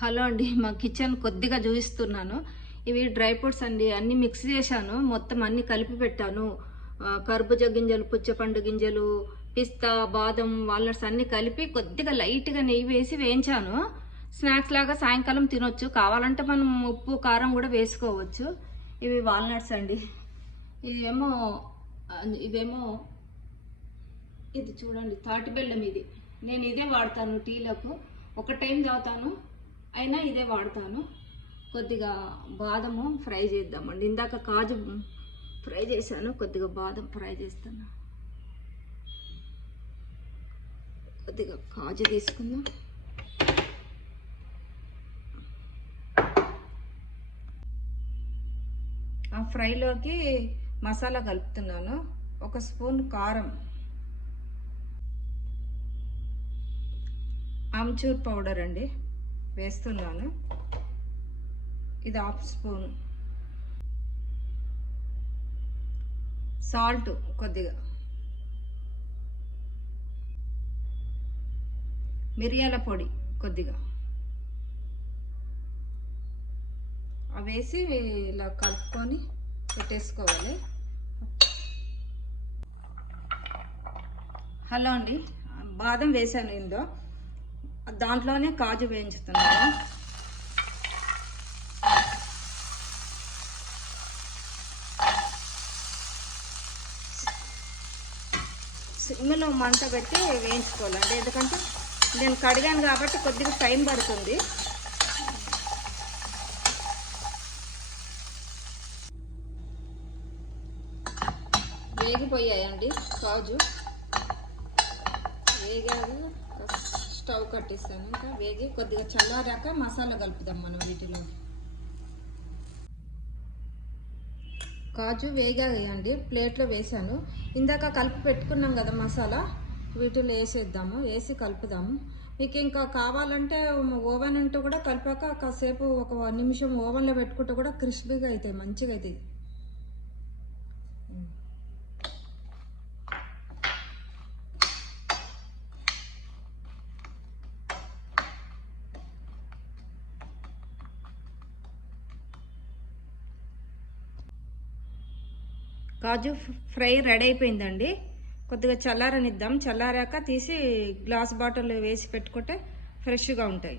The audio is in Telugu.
హలో అండి, మా కిచెన్ కొద్దిగా చూపిస్తున్నాను. ఇవి డ్రై ఫ్రూట్స్ అండి, అన్నీ మిక్స్ చేశాను, మొత్తం అన్నీ కలిపి పెట్టాను. కర్బూజ గింజలు, పుచ్చపండు గింజలు, పిస్తా, బాదం, వాల్నట్స్ అన్నీ కలిపి కొద్దిగా లైట్గా నెయ్యి వేసి వేయించాను. స్నాక్స్ లాగా సాయంకాలం తినొచ్చు, కావాలంటే మనం ఉప్పు కారం కూడా వేసుకోవచ్చు. ఇవి వాల్నట్స్ అండి. ఇవేమో ఇవేమో ఇది చూడండి, తాటి బెల్లం. ఇది నేను ఇదే వాడతాను టీలకు, ఒక టైం తాగుతాను, అయినా ఇదే వాడతాను. కొద్దిగా బాదము ఫ్రై చేద్దామండి. ఇందాక కాజు ఫ్రై చేశాను, కొద్దిగా బాదం ఫ్రై చేస్తాను. కొద్దిగా కాజు తీసుకుందాం. ఆ ఫ్రైలోకి మసాలా కలుపుతున్నాను. ఒక స్పూన్ కారం, ఆమ్చూర్ పౌడర్ అండి వేస్తున్నాను, ఇది హాఫ్ స్పూన్. సాల్ట్ కొద్దిగా, మిరియాల పొడి కొద్దిగా అవేసి ఇలా కలుపుకొని పెట్టేసుకోవాలి. హలో అండి, బాదం వేసాను ఇందులో, దాంట్లోనే కాజు వేయించుతున్నాను. సిమ్లో మంట పెట్టి వేయించుకోవాలండి, ఎందుకంటే నేను కడిగాను కాబట్టి కొద్దిగా టైం పడుతుంది. వేగిపోయాయండి కాజు, వేగాక స్టవ్ కట్టిస్తాను. ఇంకా వేగి కొద్దిగా చల్లారాక మసాలా కలుపుదాం మనం వీటిలో. కాజు వేగాయండి, ప్లేట్లో వేసాను. ఇందాక కలిపి పెట్టుకున్నాం కదా మసాలా, వీటిలో వేసేద్దాము, వేసి కలుపుదాము. మీకు ఇంకా కావాలంటే ఓవెన్ ఉంటే కూడా కలిపాక కాసేపు ఒక నిమిషం ఓవెన్లో పెట్టుకుంటే కూడా క్రిస్పీగా అవుతాయి, మంచిగా అవుతాయి. కాజు ఫ్రై రెడీ అయిపోయిందండి. కొద్దిగా చల్లారనిద్దాం, చల్లారాక తీసి గ్లాస్ బాటిల్ వేసి పెట్టుకుంటే ఫ్రెష్గా ఉంటాయి.